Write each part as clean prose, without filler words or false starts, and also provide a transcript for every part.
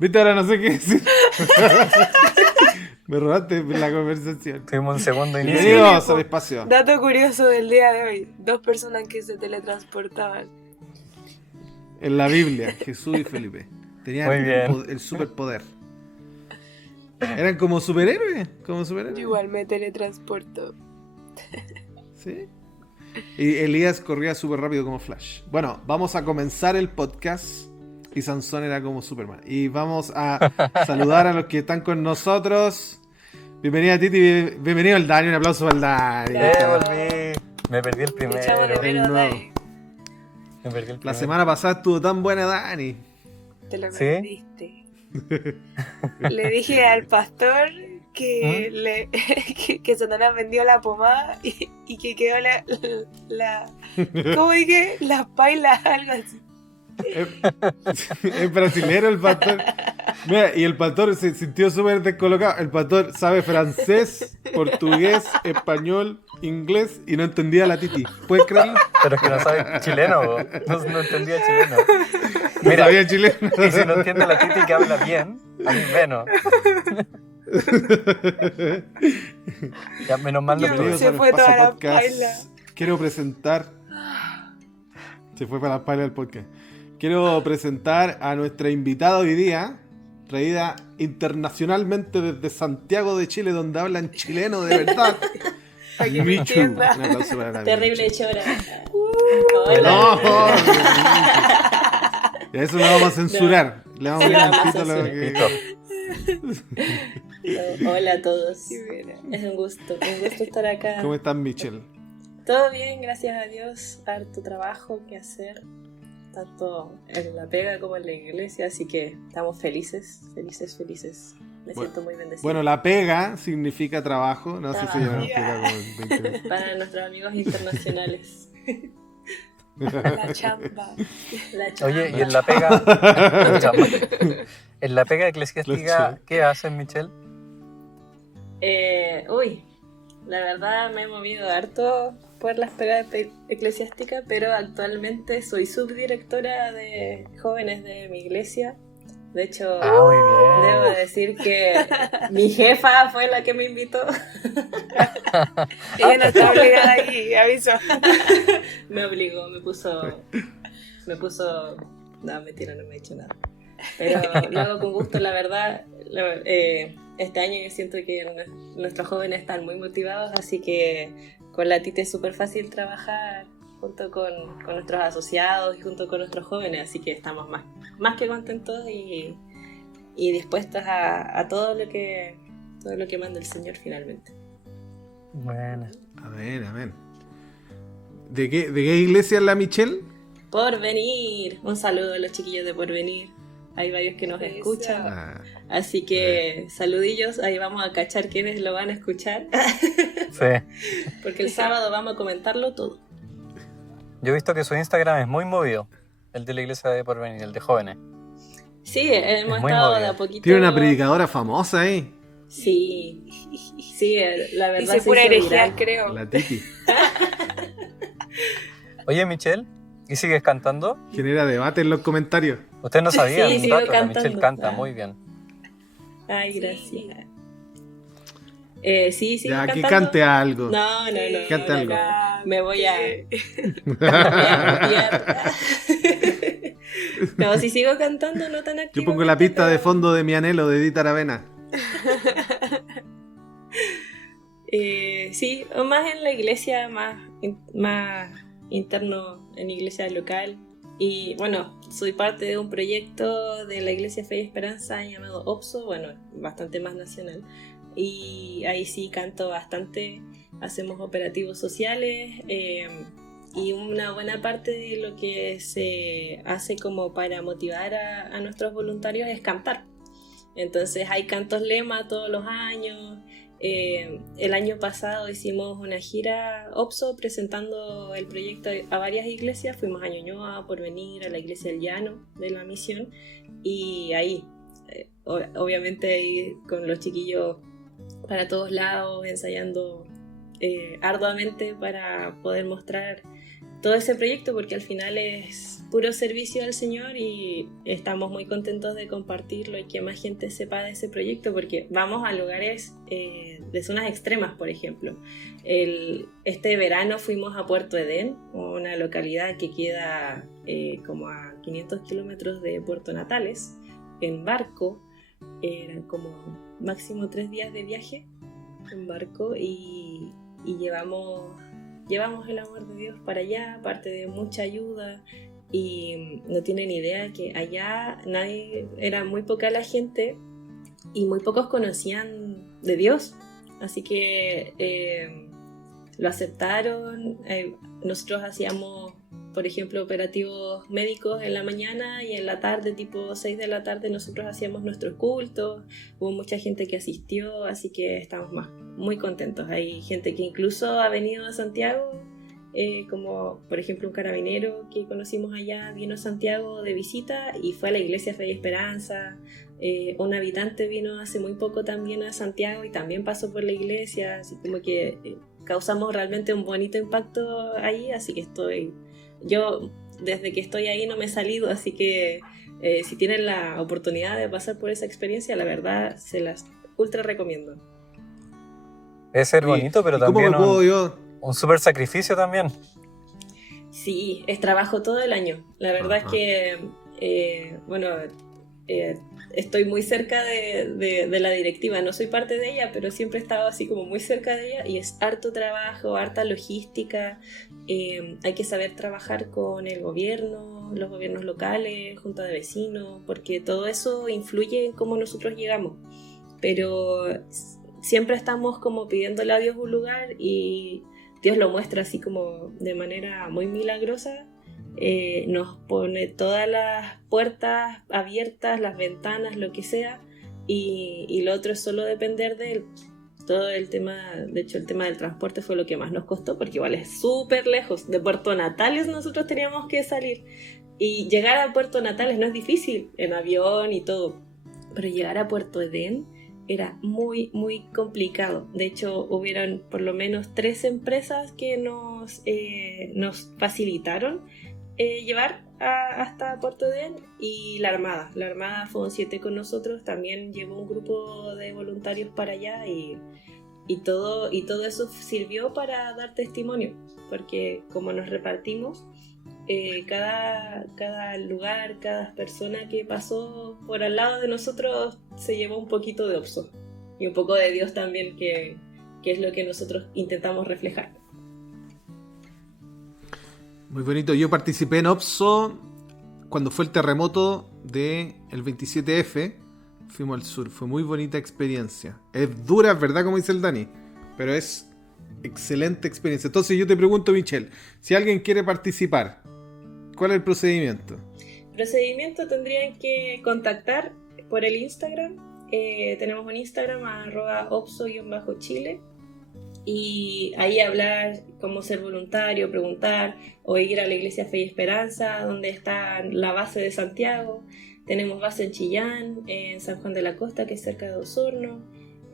Viste, ahora no sé qué decir. Me robaste la conversación. Tuvimos un segundo inicio. Bienvenidos al espacio. Dato curioso del día de hoy. 2 personas que se teletransportaban. En la Biblia, Jesús y Felipe. Tenían Muy bien. el superpoder. Eran como superhéroes. Yo igual me teletransporto. ¿Sí? Y Elías corría súper rápido como Flash. Bueno, vamos a comenzar el podcast. Y Sansón era como Superman. Y vamos a saludar a los que están con nosotros. Bienvenida Titi, bienvenido el Dani. Un aplauso para el Dani. Volví. Me perdí el Te echamos de primero. menos, no. Dani. Me perdí el primero. La semana pasada estuvo tan buena Dani. Te lo ¿Sí? perdiste. Le dije al pastor que que Satanás vendió la pomada y que quedó la ¿cómo dije? Las pailas, algo así. Es brasilero el pastor. Mira, y el pastor se sintió súper descolocado. El pastor sabe francés, portugués, español, inglés y no entendía la Titi. ¿Puedes creerlo? Pero es que no sabe chileno, bo. No entendía chileno. No Mira, sabía chileno. y si no entiende la Titi que habla bien, a mí menos. Ya, menos mal lo Bienvenidos Se al fue Espacio toda la Podcast. paila. Quiero presentar. Se fue para la paila del podcast. Quiero presentar a nuestra invitada hoy día, traída internacionalmente desde Santiago de Chile, donde hablan chileno de verdad. Para que me Michu. Un entienda. aplauso para la Terrible Michu. chora. No, Hola. y a eso lo vamos a censurar. Le vamos a Sí, poner vamos a el pito a lo censurar. que... Hola a todos. Sí, mira. Es un gusto estar acá. ¿Cómo estás, Michelle? Todo bien, gracias a Dios. Harto trabajo que hacer, tanto en la pega como en la iglesia, así que estamos felices. Me siento muy bendecida. Bueno, la pega significa trabajo. No sé si ya me Ya. explica como 20 veces. Para nuestros amigos internacionales. La chamba. La chamba. Oye, y en la pega. En la pega eclesiástica, ¿qué haces, Michelle? La verdad me he movido harto por las pegas eclesiásticas, pero actualmente soy subdirectora de jóvenes de mi iglesia. De hecho, Muy bien. debo decir que mi jefa fue la que me invitó. Ella no está obligada aquí, aviso. Me obligó, me puso... No, mentira, no me ha dicho nada. Pero lo hago con gusto, la verdad. Este año yo siento que nuestros jóvenes están muy motivados, así que con la Tite es súper fácil trabajar junto con nuestros asociados y junto con nuestros jóvenes, así que estamos más que contentos y dispuestos a todo lo que manda el Señor finalmente. Bueno. Amén, amén. ¿De qué iglesia es la Michelle? Porvenir, un saludo a los chiquillos de Porvenir. Hay varios que nos Eso. escuchan. Ah, Así que saludillos, ahí vamos a cachar quiénes lo van a escuchar, Sí. porque el sábado vamos a comentarlo todo. Yo he visto que su Instagram es muy movido. El de la iglesia de Porvenir, el de jóvenes. Sí, hemos Es muy estado movido. de a poquito. tiene una predicadora famosa ahí, Sí, la verdad Dice se pura hizo herejía, viral. creo. la Titi. Oye, Michelle, ¿y sigues cantando? Genera debate en los comentarios. Ustedes no sabían, Sí, un sigo dato, la Michelle cantando. canta muy bien. Ay, Sí. gracias. Sí, Ya, que cantando. cante algo. No. Canta algo. Me voy a... Sí. me voy a copiar. No, si sigo cantando no tan activamente. Yo pongo la pista de pero- fondo de Mi Anhelo de Edith Aravena. Sí, o más en la iglesia, más interno en iglesia local. Y bueno, soy parte de un proyecto de la Iglesia Fe y Esperanza llamado OPSO, bueno, bastante más nacional. Y ahí sí canto bastante, hacemos operativos sociales y una buena parte de lo que se hace como para motivar a nuestros voluntarios es cantar. Entonces hay cantos lema todos los años. El año pasado hicimos una gira OPSO presentando el proyecto a varias iglesias. Fuimos a Ñuñoa, a Porvenir, a la iglesia del Llano de la Misión. Y ahí, obviamente, ahí con los chiquillos para todos lados, ensayando arduamente para poder mostrar todo ese proyecto, porque al final es puro servicio al Señor y estamos muy contentos de compartirlo y que más gente sepa de ese proyecto, porque vamos a lugares de zonas extremas, por ejemplo. Este verano fuimos a Puerto Edén, una localidad que queda como a 500 kilómetros de Puerto Natales, en barco. Eran como máximo 3 días de viaje en barco y llevamos el amor de Dios para allá, aparte de mucha ayuda, y no tienen idea que allá era muy poca la gente y muy pocos conocían de Dios, así que lo aceptaron. Nosotros hacíamos, por ejemplo, operativos médicos en la mañana y en la tarde, tipo 6 de la tarde, nosotros hacíamos nuestros cultos. Hubo mucha gente que asistió, así que estamos muy contentos. Hay gente que incluso ha venido a Santiago, como por ejemplo un carabinero que conocimos allá, vino a Santiago de visita y fue a la iglesia Fe y Esperanza. Un habitante vino hace muy poco también a Santiago y también pasó por la iglesia, así como que causamos realmente un bonito impacto ahí, así que yo desde que estoy ahí no me he salido, así que si tienen la oportunidad de pasar por esa experiencia, la verdad se las ultra recomiendo. Debe ser bonito, pero también un súper sacrificio también. Sí, es trabajo todo el año. La verdad es que, estoy muy cerca de la directiva. No soy parte de ella, pero siempre he estado así como muy cerca de ella y es harto trabajo, harta logística. Hay que saber trabajar con el gobierno, los gobiernos locales, junta de vecinos, porque todo eso influye en cómo nosotros llegamos. Pero siempre estamos como pidiéndole a Dios un lugar y Dios lo muestra así como de manera muy milagrosa. Nos pone todas las puertas abiertas, las ventanas, lo que sea, y lo otro es solo depender de Él. Todo el tema, de hecho el tema del transporte fue lo que más nos costó, porque igual es súper lejos. De Puerto Natales nosotros teníamos que salir, y llegar a Puerto Natales no es difícil, en avión y todo, pero llegar a Puerto Edén era muy, muy complicado. De hecho, hubieron por lo menos 3 empresas que nos facilitaron llevar hasta Puerto Edén, y la Armada fue un 7 con nosotros, también llevó un grupo de voluntarios para allá y todo eso sirvió para dar testimonio, porque como nos repartimos, cada lugar, cada persona que pasó por al lado de nosotros se llevó un poquito de OPSO y un poco de Dios también, que es lo que nosotros intentamos reflejar. Muy bonito. Yo participé en OPSO cuando fue el terremoto del 27F. Fuimos al sur. Fue muy bonita experiencia. Es dura, ¿verdad? Como dice el Dani. Pero es excelente experiencia. Entonces yo te pregunto, Michelle, si alguien quiere participar, ¿cuál es el procedimiento? Tendrían que contactar por el Instagram. Tenemos un Instagram, @opso_chile. Y ahí hablar cómo ser voluntario, preguntar, o ir a la iglesia Fe y Esperanza, donde está la base de Santiago. Tenemos base en Chillán, en San Juan de la Costa, que es cerca de Osorno,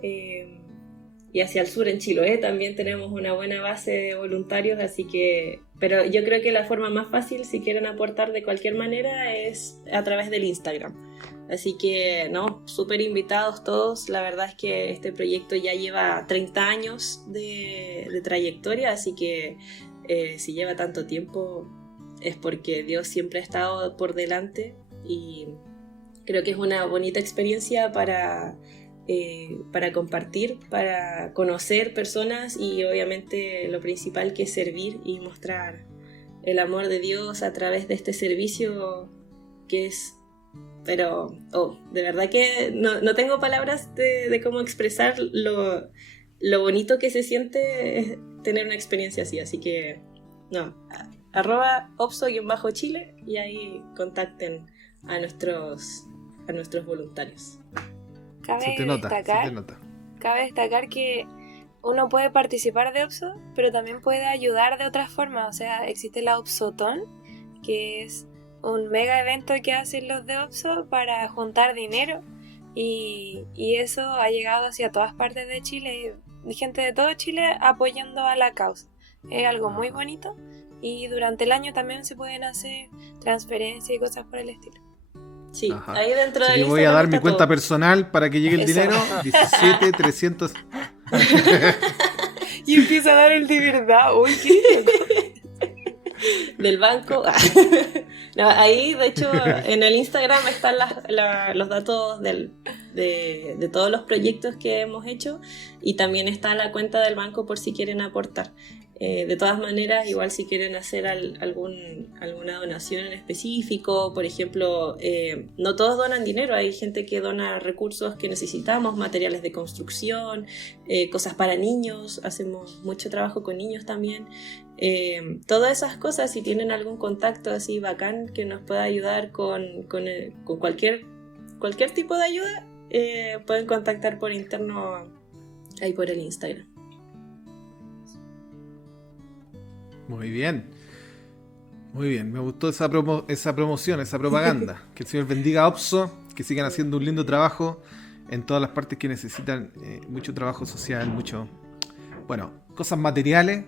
y hacia el sur en Chiloé también tenemos una buena base de voluntarios, así que, pero yo creo que la forma más fácil, si quieren aportar de cualquier manera, es a través del Instagram. Así que, no, súper invitados todos. La verdad es que este proyecto ya lleva 30 años de trayectoria, así que si lleva tanto tiempo es porque Dios siempre ha estado por delante, y creo que es una bonita experiencia para compartir, para conocer personas, y obviamente lo principal, que es servir y mostrar el amor de Dios a través de este servicio que es... Pero, de verdad que no tengo palabras de cómo expresar lo bonito que se siente tener una experiencia así que, no, @opso_chile, y ahí contacten a nuestros voluntarios. Se te nota. Cabe destacar que uno puede participar de OPSO, pero también puede ayudar de otras formas. O sea, existe la OPSOTón, que es un mega evento que hacen los de OPSO para juntar dinero, y eso ha llegado hacia todas partes de Chile, gente de todo Chile apoyando a la causa. Es algo muy bonito, y durante el año también se pueden hacer transferencias y cosas por el estilo. Sí, Ajá. ahí dentro Así del que voy a Instagram dar mi está cuenta todo. personal para que llegue el Eso. dinero. 17,300. Y empieza a dar el de verdad. Uy, qué loco. Del banco. No, ahí, de hecho, en el Instagram están los datos de todos los proyectos que hemos hecho, y también está la cuenta del banco por si quieren aportar. De todas maneras, igual si quieren hacer alguna donación en específico, por ejemplo, no todos donan dinero, hay gente que dona recursos que necesitamos, materiales de construcción, cosas para niños, hacemos mucho trabajo con niños también. Todas esas cosas, si tienen algún contacto así bacán que nos pueda ayudar con cualquier tipo de ayuda, pueden contactar por interno ahí por el Instagram. Muy bien. Muy bien, me gustó esa promoción, esa propaganda. Que el Señor bendiga a OPSO, que sigan haciendo un lindo trabajo en todas las partes que necesitan mucho trabajo social, bueno, cosas materiales,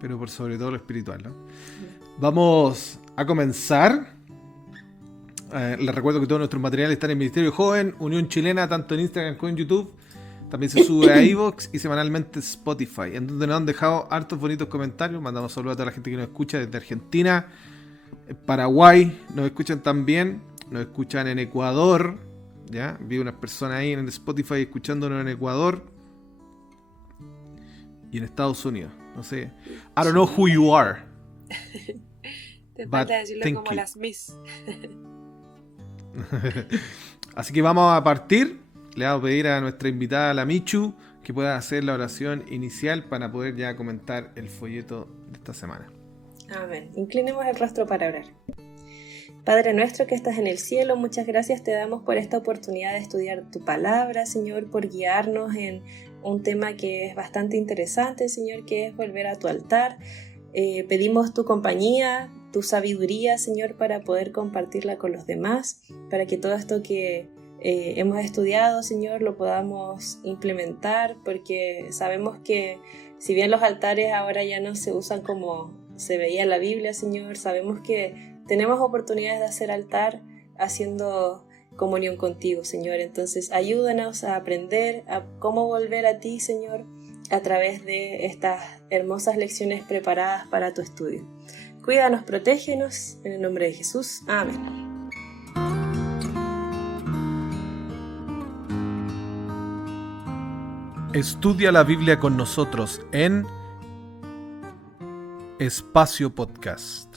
pero por sobre todo lo espiritual, ¿no? Vamos a comenzar. Les recuerdo que todos nuestros materiales están en Ministerio Joven, Unión Chilena, tanto en Instagram como en YouTube. También se sube a iVoox y semanalmente Spotify, en donde nos han dejado hartos bonitos comentarios. Mandamos saludos a toda la gente que nos escucha desde Argentina, Paraguay, nos escuchan también, nos escuchan en Ecuador, ¿ya? Vi unas personas ahí en el Spotify escuchándonos en Ecuador y en Estados Unidos. No sé, I don't know who you are. Te But falta decirlo thank como you. las Miss. Así que vamos a partir. Le vamos a pedir a nuestra invitada, la Michu, que pueda hacer la oración inicial para poder ya comentar el folleto de esta semana. Amén. Inclinemos el rostro para orar. Padre nuestro que estás en el cielo, muchas gracias te damos por esta oportunidad de estudiar tu palabra, Señor, por guiarnos en un tema que es bastante interesante, Señor, que es volver a tu altar. Pedimos tu compañía, tu sabiduría, Señor, para poder compartirla con los demás, para que todo esto que hemos estudiado, Señor, lo podamos implementar, porque sabemos que si bien los altares ahora ya no se usan como se veía en la Biblia, Señor, sabemos que tenemos oportunidades de hacer altar haciendo comunión contigo, Señor. Entonces ayúdanos a aprender a cómo volver a ti, Señor, a través de estas hermosas lecciones preparadas para tu estudio. Cuídanos, protégenos, en el nombre de Jesús. Amén. Estudia la Biblia con nosotros en Espacio Podcast.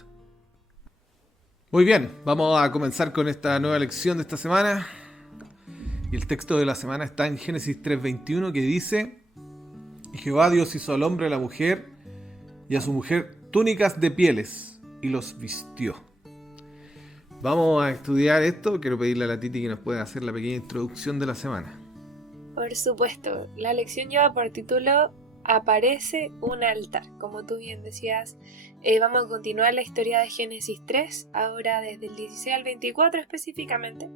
Muy bien, vamos a comenzar con esta nueva lección de esta semana. Y el texto de la semana está en Génesis 3:21, que dice: Y Jehová Dios hizo al hombre y a la mujer, y a su mujer túnicas de pieles, y los vistió. Vamos a estudiar esto. Quiero pedirle a la Titi que nos pueda hacer la pequeña introducción de la semana. Por supuesto, la lección lleva por título Aparece un altar. Como tú bien decías, vamos a continuar la historia de Génesis 3, ahora desde el 16 al 24 específicamente.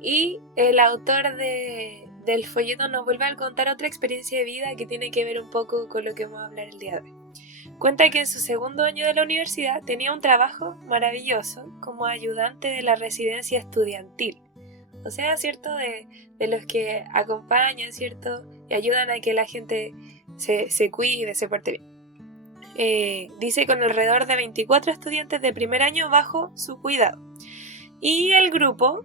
Y el autor del folleto nos vuelve a contar otra experiencia de vida que tiene que ver un poco con lo que vamos a hablar el día de hoy. Cuenta que en su segundo año de la universidad tenía un trabajo maravilloso como ayudante de la residencia estudiantil. O sea, ¿cierto? De los que acompañan, ¿cierto? Y ayudan a que la gente se cuide, se porte bien. Dice con alrededor de 24 estudiantes de primer año bajo su cuidado. Y el grupo,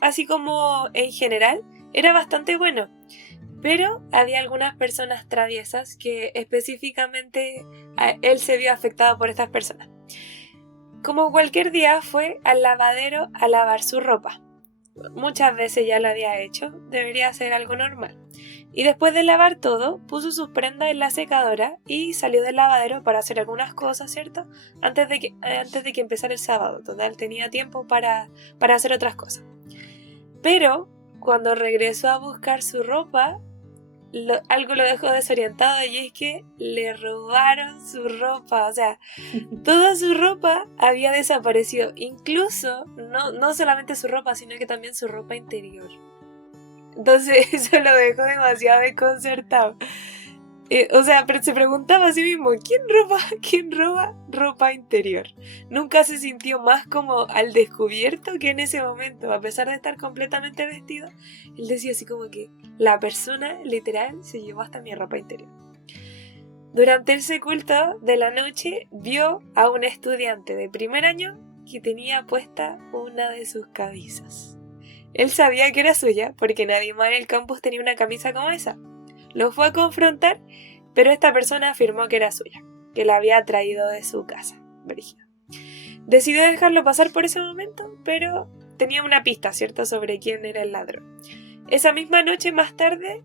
así como en general, era bastante bueno. Pero había algunas personas traviesas que específicamente él se vio afectado por estas personas. Como cualquier día fue al lavadero a lavar su ropa. Muchas veces ya lo había hecho, debería ser algo normal. Y después de lavar todo, puso sus prendas en la secadora y salió del lavadero para hacer algunas cosas, ¿cierto? Antes de que empezara el sábado. Total, tenía tiempo para hacer otras cosas. Pero cuando regresó a buscar su ropa, algo lo dejó desorientado, y es que le robaron su ropa. O sea, toda su ropa había desaparecido, incluso no solamente su ropa, sino que también su ropa interior. Entonces eso lo dejó demasiado desconcertado. O sea, pero se preguntaba a sí mismo, ¿quién roba ropa interior? Nunca se sintió más como al descubierto que en ese momento, a pesar de estar completamente vestido, él decía así como que la persona literal se llevó hasta mi ropa interior. Durante ese culto de la noche vio a una estudiante de primer año que tenía puesta una de sus camisas. Él sabía que era suya porque nadie más en el campus tenía una camisa como esa. Lo fue a confrontar, pero esta persona afirmó que era suya, que la había traído de su casa, Brígida. Decidió dejarlo pasar por ese momento, pero tenía una pista, ¿cierto?, sobre quién era el ladrón. Esa misma noche, más tarde,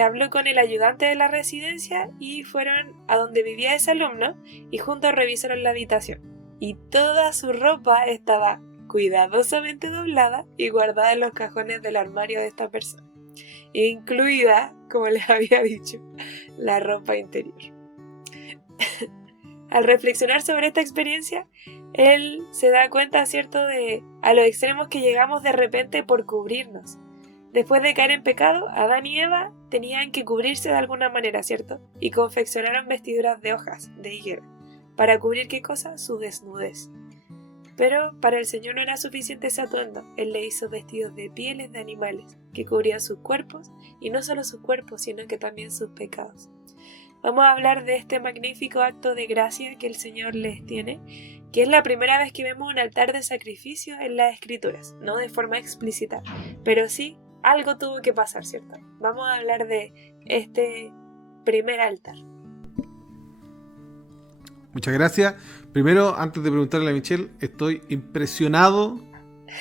habló con el ayudante de la residencia y fueron a donde vivía ese alumno y juntos revisaron la habitación. Y toda su ropa estaba cuidadosamente doblada y guardada en los cajones del armario de esta persona, incluida, como les había dicho, la ropa interior. Al reflexionar sobre esta experiencia, él se da cuenta, ¿cierto?, de a los extremos que llegamos de repente por cubrirnos. Después de caer en pecado, Adán y Eva tenían que cubrirse de alguna manera, ¿cierto? Y confeccionaron vestiduras de hojas de higuera. ¿Para cubrir qué cosa? Su desnudez. Pero para el Señor no era suficiente ese atuendo. Él le hizo vestidos de pieles de animales que cubrían sus cuerpos, y no solo sus cuerpos, sino que también sus pecados. Vamos a hablar de este magnífico acto de gracia que el Señor les tiene, que es la primera vez que vemos un altar de sacrificio en las Escrituras, no de forma explícita, pero sí algo tuvo que pasar, ¿cierto? Vamos a hablar de este primer altar. Muchas gracias. Primero, antes de preguntarle a Michelle, estoy impresionado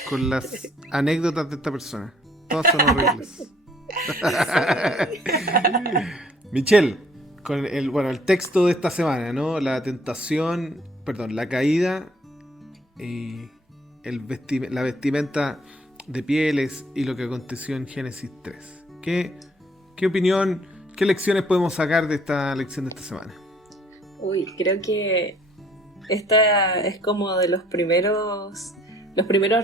con las anécdotas de esta persona. Todas son horribles. Michelle, con el texto de esta semana, ¿no? La caída y la vestimenta de pieles y lo que aconteció en Génesis 3. ¿Qué opinión, qué lecciones podemos sacar de esta lección de esta semana? Uy, creo que esta es como de los primeros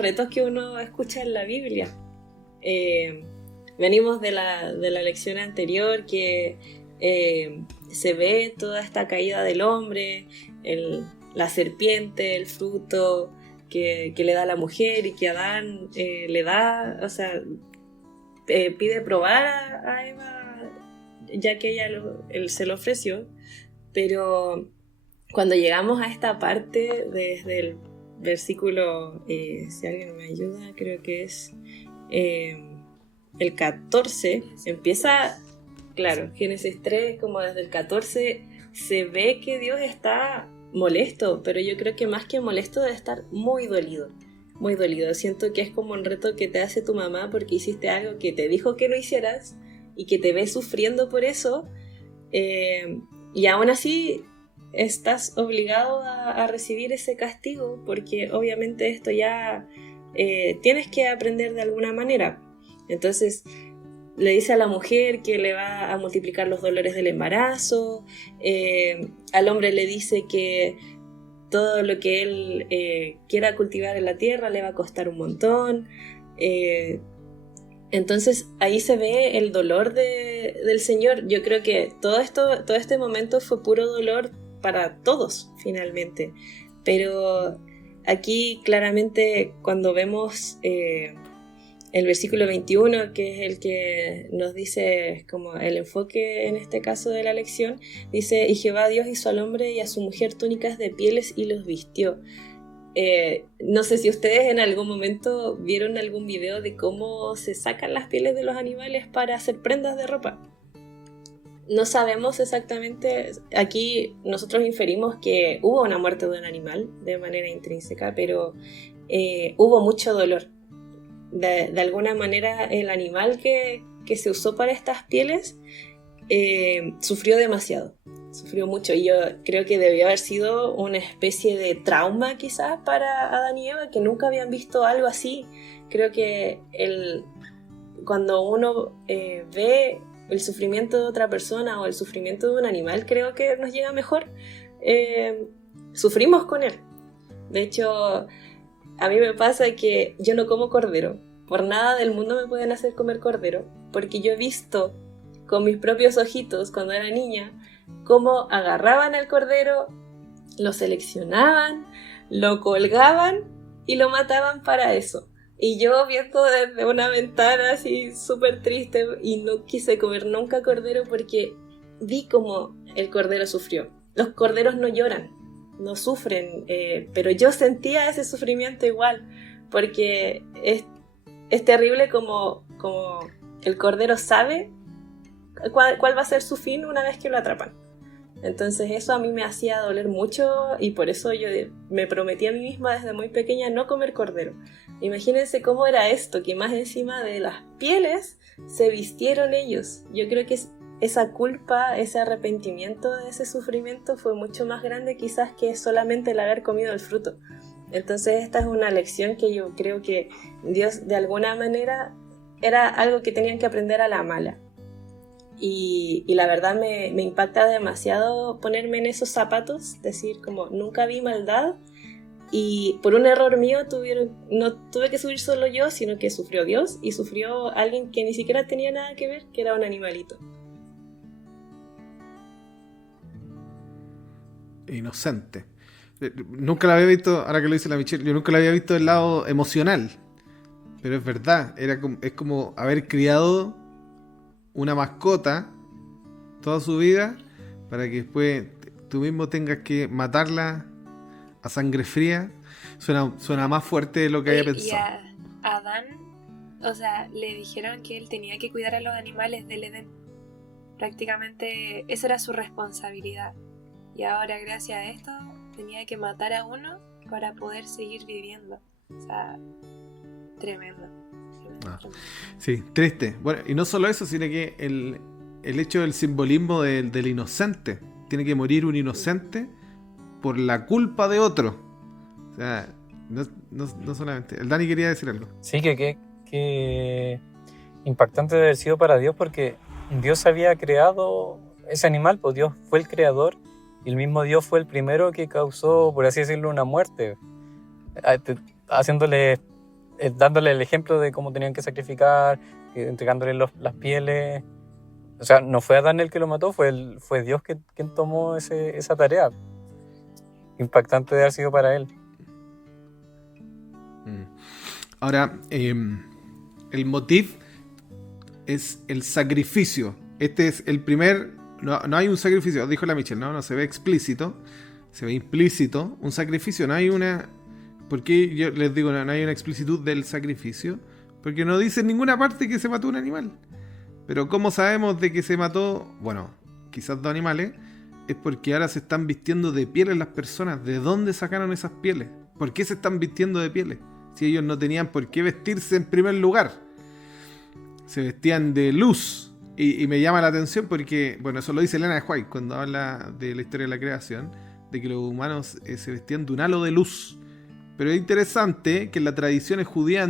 retos que uno escucha en la Biblia. Venimos de la lección anterior que se ve toda esta caída del hombre, la serpiente, el fruto que le da a la mujer y que Adán le da, o sea, pide probar a Eva ya que él se lo ofreció. Pero cuando llegamos a esta parte, desde el versículo, si alguien me ayuda, creo que es el 14, empieza, claro, Génesis 3, como desde el 14, se ve que Dios está molesto, pero yo creo que más que molesto debe estar muy dolido. Muy dolido. Siento que es como un reto que te hace tu mamá porque hiciste algo que te dijo que no hicieras y que te ves sufriendo por eso. Y aún así estás obligado a recibir ese castigo porque obviamente esto ya tienes que aprender de alguna manera. Entonces le dice a la mujer que le va a multiplicar los dolores del embarazo, al hombre le dice que todo lo que él quiera cultivar en la tierra le va a costar un montón. Entonces ahí se ve el dolor del Señor. Yo creo que todo este momento fue puro dolor para todos finalmente, pero aquí claramente cuando vemos el versículo 21, que es el que nos dice como el enfoque en este caso de la lección, dice: y Jehová Dios hizo al hombre y a su mujer túnicas de pieles y los vistió. No sé si ustedes en algún momento vieron algún video de cómo se sacan las pieles de los animales para hacer prendas de ropa. No sabemos exactamente, aquí nosotros inferimos que hubo una muerte de un animal de manera intrínseca, pero hubo mucho dolor. De alguna manera el animal que se usó para estas pieles sufrió demasiado. Sufrió mucho y yo creo que debió haber sido una especie de trauma quizás para Adán y Eva, que nunca habían visto algo así. Creo que cuando uno ve el sufrimiento de otra persona o el sufrimiento de un animal, creo que nos llega mejor. Sufrimos con él. De hecho, a mí me pasa que yo no como cordero. Por nada del mundo me pueden hacer comer cordero, porque yo he visto con mis propios ojitos cuando era niña cómo agarraban al cordero, lo seleccionaban, lo colgaban y lo mataban para eso. Y yo viendo desde una ventana así súper triste y no quise comer nunca cordero porque vi cómo el cordero sufrió. Los corderos no lloran, no sufren, pero yo sentía ese sufrimiento igual porque es terrible como el cordero sabe cuál va a ser su fin una vez que lo atrapan. Entonces eso a mí me hacía doler mucho y por eso yo me prometí a mí misma desde muy pequeña no comer cordero. Imagínense cómo era esto, que más encima de las pieles se vistieron ellos. Yo creo que esa culpa, ese arrepentimiento de ese sufrimiento fue mucho más grande quizás que solamente el haber comido el fruto. Entonces esta es una lección que yo creo que Dios de alguna manera era algo que tenían que aprender a la mala. Y la verdad me impacta demasiado ponerme en esos zapatos, decir como nunca vi maldad y por un error mío no tuve que sufrir solo yo, sino que sufrió Dios y sufrió alguien que ni siquiera tenía nada que ver, que era un animalito. Inocente. Nunca la había visto, ahora que lo dice la Michelle, yo nunca la había visto del lado emocional. Pero es verdad, es como haber criado una mascota toda su vida para que después tú mismo tengas que matarla a sangre fría. Suena más fuerte de lo que había pensado. Y a Adán, o sea, le dijeron que él tenía que cuidar a los animales del Edén. Prácticamente esa era su responsabilidad. Y ahora, gracias a esto, tenía que matar a uno para poder seguir viviendo. O sea, tremendo. Sí, triste. Bueno, y no solo eso, sino que el hecho del simbolismo del inocente. Tiene que morir un inocente por la culpa de otro. O sea, no solamente. El Dani quería decir algo. Sí, que impactante debe haber sido para Dios, porque Dios había creado ese animal, pues Dios fue el creador y el mismo Dios fue el primero que causó, por así decirlo, una muerte, dándole el ejemplo de cómo tenían que sacrificar, entregándole las pieles. O sea, no fue Adán el que lo mató, fue Dios quien tomó esa tarea. Impactante de haber sido para él. Ahora, el motif es el sacrificio. Este es el primer... No hay un sacrificio, dijo la Michelle, no se ve explícito, se ve implícito. Un sacrificio, no hay una... ¿Por qué yo les digo no hay una explicitud del sacrificio? Porque no dice en ninguna parte que se mató un animal. Pero ¿cómo sabemos de que se mató? Bueno, quizás dos animales. Es porque ahora se están vistiendo de pieles las personas. ¿De dónde sacaron esas pieles? ¿Por qué se están vistiendo de pieles? Si ellos no tenían por qué vestirse en primer lugar. Se vestían de luz. Y me llama la atención porque, bueno, eso lo dice Elena de White cuando habla de la historia de la creación, de que los humanos se vestían de un halo de luz. Pero es interesante que en las tradiciones judías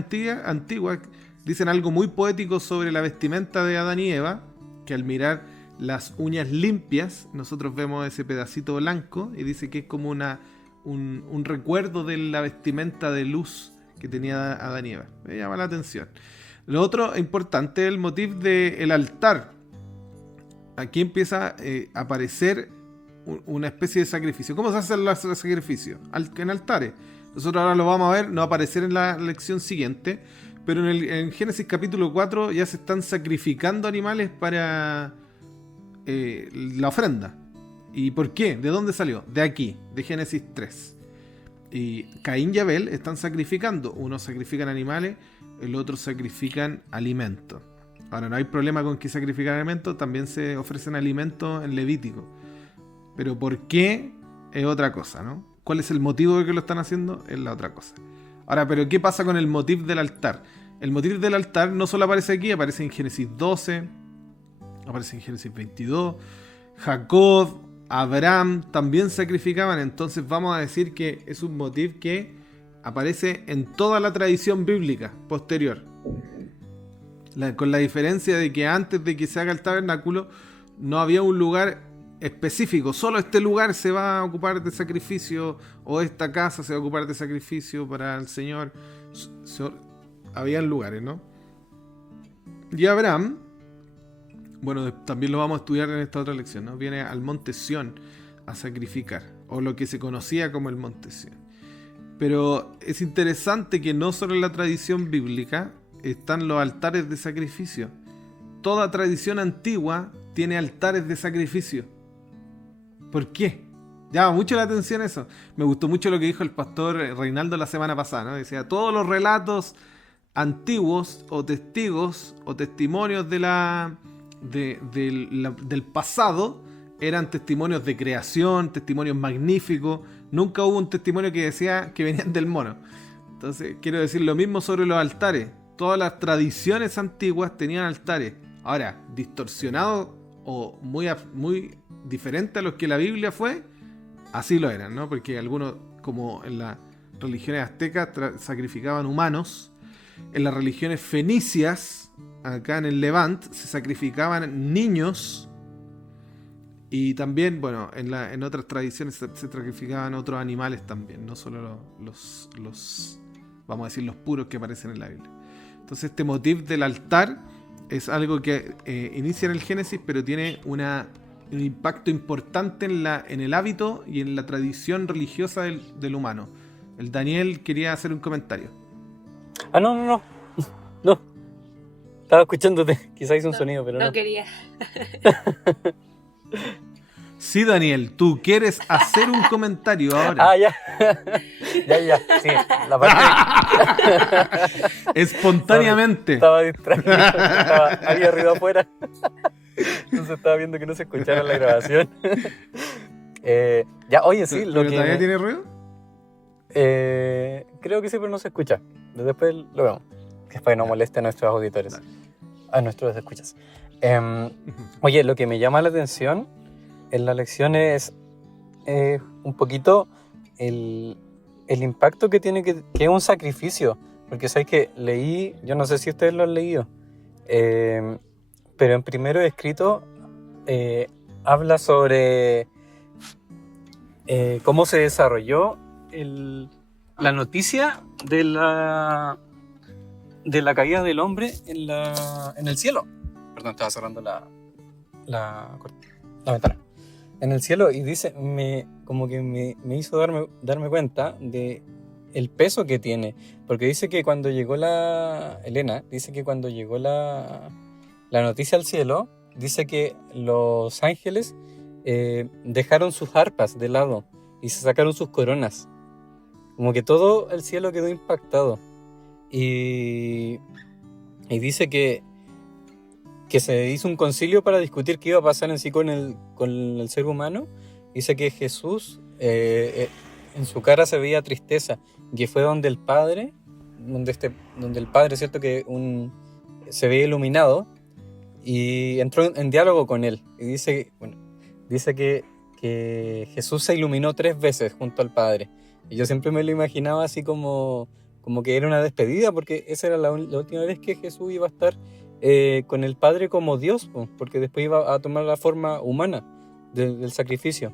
antiguas dicen algo muy poético sobre la vestimenta de Adán y Eva, que al mirar las uñas limpias, nosotros vemos ese pedacito blanco y dice que es como un recuerdo de la vestimenta de luz que tenía Adán y Eva. Me llama la atención. Lo otro importante es el motivo del altar. Aquí empieza a aparecer una especie de sacrificio. ¿Cómo se hace el sacrificio? En altares. Nosotros ahora lo vamos a ver, no va a aparecer en la lección siguiente, pero en Génesis capítulo 4 ya se están sacrificando animales para la ofrenda. ¿Y por qué? ¿De dónde salió? De aquí, de Génesis 3. Y Caín y Abel están sacrificando. Unos sacrifican animales, el otro sacrifican alimentos. Ahora, no hay problema con que sacrifican alimentos, también se ofrecen alimentos en Levítico. Pero ¿por qué? Es otra cosa, ¿no? ¿Cuál es el motivo de que lo están haciendo? Es la otra cosa. Ahora, ¿pero qué pasa con el motivo del altar? El motivo del altar no solo aparece aquí, aparece en Génesis 12, aparece en Génesis 22, Jacob, Abraham también sacrificaban. Entonces vamos a decir que es un motivo que aparece en toda la tradición bíblica posterior. Con la diferencia de que antes de que se haga el tabernáculo no había un lugar específico, solo este lugar se va a ocupar de sacrificio, o esta casa se va a ocupar de sacrificio para el Señor. Habían lugares, ¿no? Y Abraham bueno, también lo vamos a estudiar en esta otra lección, ¿no? Viene al monte Sión a sacrificar, o lo que se conocía como el monte Sión. Pero es interesante que no solo en la tradición bíblica están los altares de sacrificio. Toda tradición antigua tiene altares de sacrificio. ¿Por qué? Llama mucho la atención eso. Me gustó mucho lo que dijo el pastor Reinaldo la semana pasada, ¿no? Decía, todos los relatos antiguos o testigos o testimonios del pasado eran testimonios de creación, testimonios magníficos. Nunca hubo un testimonio que decía que venían del mono. Entonces, quiero decir lo mismo sobre los altares. Todas las tradiciones antiguas tenían altares. Ahora, distorsionados o muy diferentes a los que la Biblia fue, así lo eran, ¿no? Porque algunos, como en las religiones aztecas, sacrificaban humanos. En las religiones fenicias, acá en el Levant, se sacrificaban niños. Y también, bueno, en otras tradiciones se sacrificaban otros animales también, no solo los vamos a decir, los puros que aparecen en la Biblia. Entonces este motif del altar es algo que inicia en el Génesis, pero tiene un impacto importante en el hábito y en la tradición religiosa del humano. El Daniel quería hacer un comentario. No. Estaba escuchándote, quizá hice un sonido, pero no. No quería. Sí, Daniel, tú quieres hacer un comentario ahora. Ya. Ya. Sí, la parte Espontáneamente. Estaba distraído. Había ruido afuera. Entonces estaba viendo que no se escuchara la grabación. Oye, sí, lo ¿Pero que... todavía tiene ruido? Creo que sí, pero no se escucha. Después lo vemos. Que es para que no moleste a nuestros auditores. Dale. A nuestros escuchas. Oye, lo que me llama la atención en la lección es un poquito el impacto que tiene que es un sacrificio. Porque sabes que leí, yo no sé si ustedes lo han leído, pero en Primero Escrito habla sobre cómo se desarrolló la noticia de la caída del hombre en el cielo. Perdón, estaba cerrando la ventana. En el cielo, y dice, como que me hizo darme cuenta de el peso que tiene, porque dice que cuando llegó Elena dice que cuando llegó la noticia al cielo, dice que los ángeles dejaron sus arpas de lado y se sacaron sus coronas, como que todo el cielo quedó impactado, y dice que se hizo un concilio para discutir qué iba a pasar en sí con el ser humano. Dice que Jesús en su cara se veía tristeza, que fue donde el Padre, ¿cierto? Que se veía iluminado y entró en diálogo con él. Y dice que Jesús se iluminó 3 veces junto al Padre. Y yo siempre me lo imaginaba así como que era una despedida, porque esa era la última vez que Jesús iba a estar con el Padre como Dios, porque después iba a tomar la forma humana del sacrificio.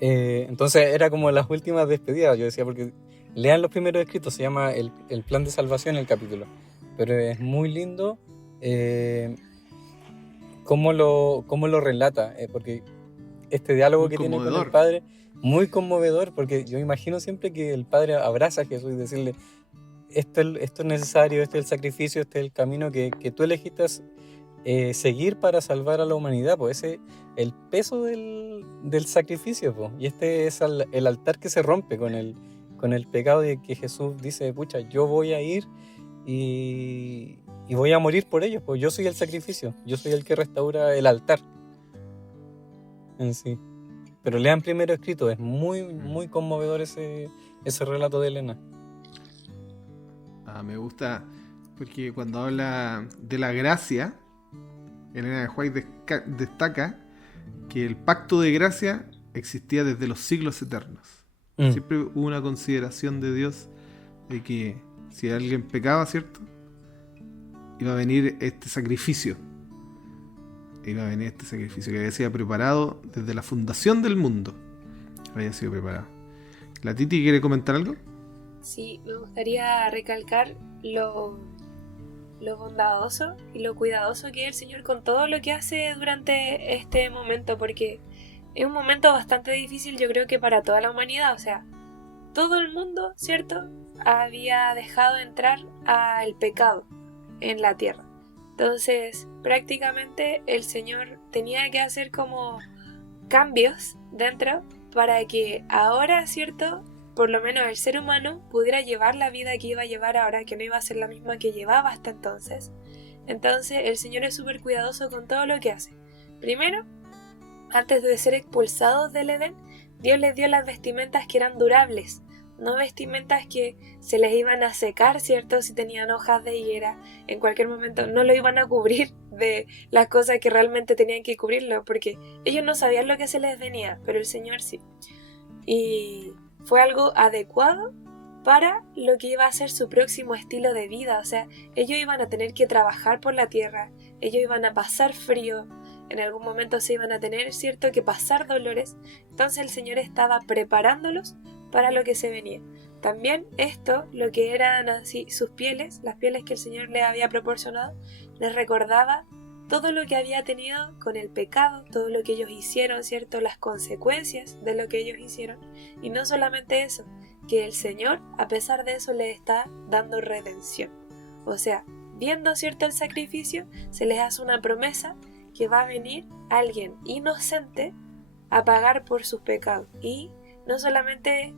Entonces era como las últimas despedidas, yo decía, porque lean los primeros escritos, se llama el plan de salvación el capítulo, pero es muy lindo cómo lo relata, porque este diálogo muy que tiene con el Padre, muy conmovedor, porque yo imagino siempre que el Padre abraza a Jesús y decirle, esto es necesario, este es el sacrificio, este es el camino que tú elegiste seguir para salvar a la humanidad, pues ese el peso del sacrificio, pues. Y este es el altar que se rompe con el pecado, de que Jesús dice, pucha, yo voy a ir y voy a morir por ellos, pues yo soy el sacrificio, yo soy el que restaura el altar en sí. Pero lean Primero Escrito, es muy, muy conmovedor ese relato de Elena. Me gusta porque cuando habla de la gracia, Elena de White destaca que el pacto de gracia existía desde los siglos eternos. Siempre hubo una consideración de Dios de que si alguien pecaba, ¿cierto? Iba a venir este sacrificio. Que había sido preparado desde la fundación del mundo. Había sido preparado. ¿La Titi quiere comentar algo? Sí, me gustaría recalcar lo lo bondadoso y lo cuidadoso que es el Señor con todo lo que hace durante este momento, porque es un momento bastante difícil, yo creo que para toda la humanidad. O sea, todo el mundo, ¿cierto?, había dejado entrar al pecado en la tierra. Entonces, prácticamente el Señor tenía que hacer como cambios dentro para que ahora, ¿cierto?, por lo menos el ser humano pudiera llevar la vida que iba a llevar ahora, que no iba a ser la misma que llevaba hasta entonces. Entonces, el Señor es súper cuidadoso con todo lo que hace. Primero, antes de ser expulsados del Edén, Dios les dio las vestimentas que eran durables, no vestimentas que se les iban a secar, ¿cierto? Si tenían hojas de higuera, en cualquier momento no lo iban a cubrir de las cosas que realmente tenían que cubrirlo, porque ellos no sabían lo que se les venía, pero el Señor sí. Y fue algo adecuado para lo que iba a ser su próximo estilo de vida. O sea, ellos iban a tener que trabajar por la tierra, ellos iban a pasar frío, en algún momento se iban a tener, ¿cierto?, que pasar dolores. Entonces el Señor estaba preparándolos para lo que se venía. También esto, lo que eran así sus pieles, las pieles que el Señor les había proporcionado, les recordaba todo lo que había tenido con el pecado, todo lo que ellos hicieron, ¿cierto?, las consecuencias de lo que ellos hicieron. Y no solamente eso, que el Señor, a pesar de eso, les está dando redención. O sea, viendo, ¿cierto?, el sacrificio, se les hace una promesa que va a venir alguien inocente a pagar por sus pecados. Y no solamente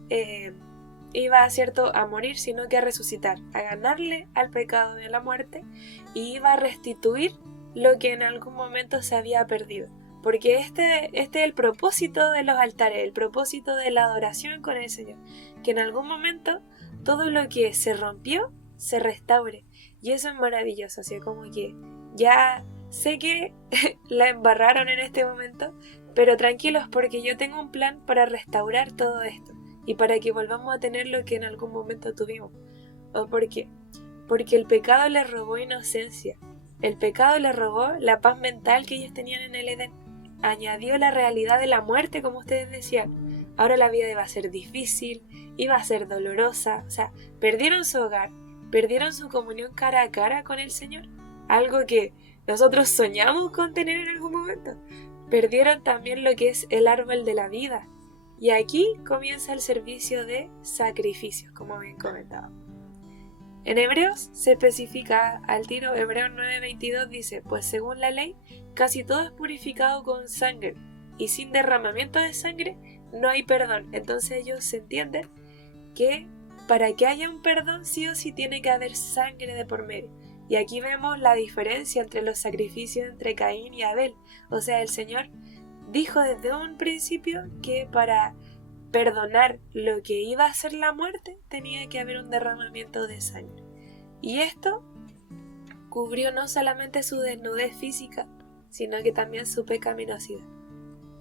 iba, ¿cierto?, a morir, sino que a resucitar, a ganarle al pecado y a la muerte, y iba a restituir lo que en algún momento se había perdido. Porque este es el propósito de los altares, el propósito de la adoración con el Señor, que en algún momento todo lo que se rompió se restaure. Y eso es maravilloso, así como que ya sé que la embarraron en este momento, pero tranquilos, porque yo tengo un plan para restaurar todo esto y para que volvamos a tener lo que en algún momento tuvimos. ¿O por qué? Porque el pecado les robó inocencia. El pecado les robó la paz mental que ellos tenían en el Edén. Añadió la realidad de la muerte, como ustedes decían. Ahora la vida iba a ser difícil, iba a ser dolorosa. O sea, perdieron su hogar, perdieron su comunión cara a cara con el Señor. Algo que nosotros soñamos con tener en algún momento. Perdieron también lo que es el árbol de la vida. Y aquí comienza el servicio de sacrificios, como bien comentaba. En Hebreos se especifica al tiro, Hebreos 9:22 dice: pues según la ley, casi todo es purificado con sangre, y sin derramamiento de sangre no hay perdón. Entonces ellos se entienden que para que haya un perdón sí o sí tiene que haber sangre de por medio. Y aquí vemos la diferencia entre los sacrificios entre Caín y Abel. O sea, el Señor dijo desde un principio que para perdonar lo que iba a ser la muerte tenía que haber un derramamiento de sangre. Y esto cubrió no solamente su desnudez física, sino que también su pecaminosidad.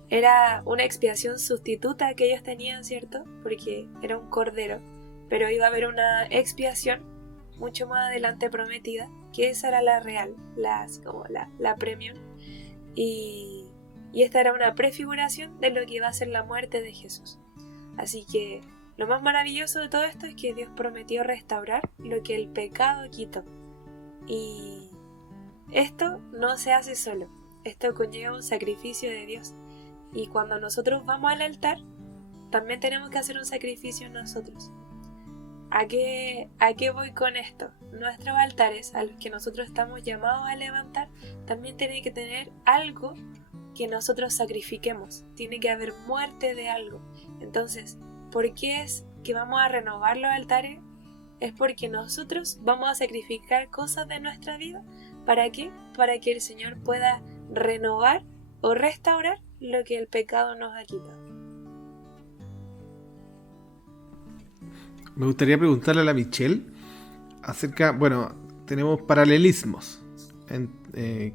Era una expiación sustituta que ellos tenían, ¿cierto? Porque era un cordero, pero iba a haber una expiación mucho más adelante prometida, que esa era la real, la premium. Y esta era una prefiguración de lo que iba a ser la muerte de Jesús. Así que lo más maravilloso de todo esto es que Dios prometió restaurar lo que el pecado quitó. Y esto no se hace solo, esto conlleva un sacrificio de Dios. Y cuando nosotros vamos al altar, también tenemos que hacer un sacrificio nosotros. ¿A qué voy con esto? Nuestros altares, a los que nosotros estamos llamados a levantar, también tienen que tener algo que nosotros sacrifiquemos. Tiene que haber muerte de algo. Entonces, ¿por qué es que vamos a renovar los altares? Es porque nosotros vamos a sacrificar cosas de nuestra vida. ¿Para qué? Para que el Señor pueda renovar o restaurar lo que el pecado nos ha quitado. Me gustaría preguntarle a la Michelle acerca, bueno, tenemos paralelismos.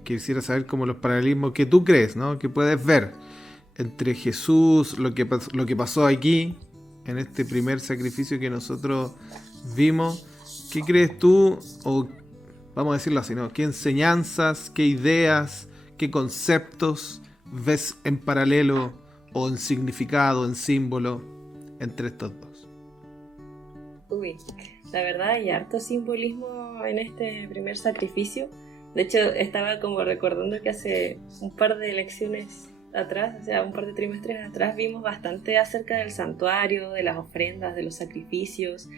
Quisiera saber cómo los paralelismos que tú crees, ¿no? Que puedes ver entre Jesús, lo que pasó aquí, en este primer sacrificio que nosotros vimos. ¿Qué crees tú, o vamos a decirlo así, ¿no? ¿Qué enseñanzas, qué ideas, qué conceptos ves en paralelo o en significado, en símbolo entre estos dos? Uy, la verdad hay harto simbolismo como en este primer sacrificio. De hecho, estaba como recordando que hace un par de lecciones atrás, o sea, un par de trimestres atrás, vimos bastante acerca del santuario, de las ofrendas, de los sacrificios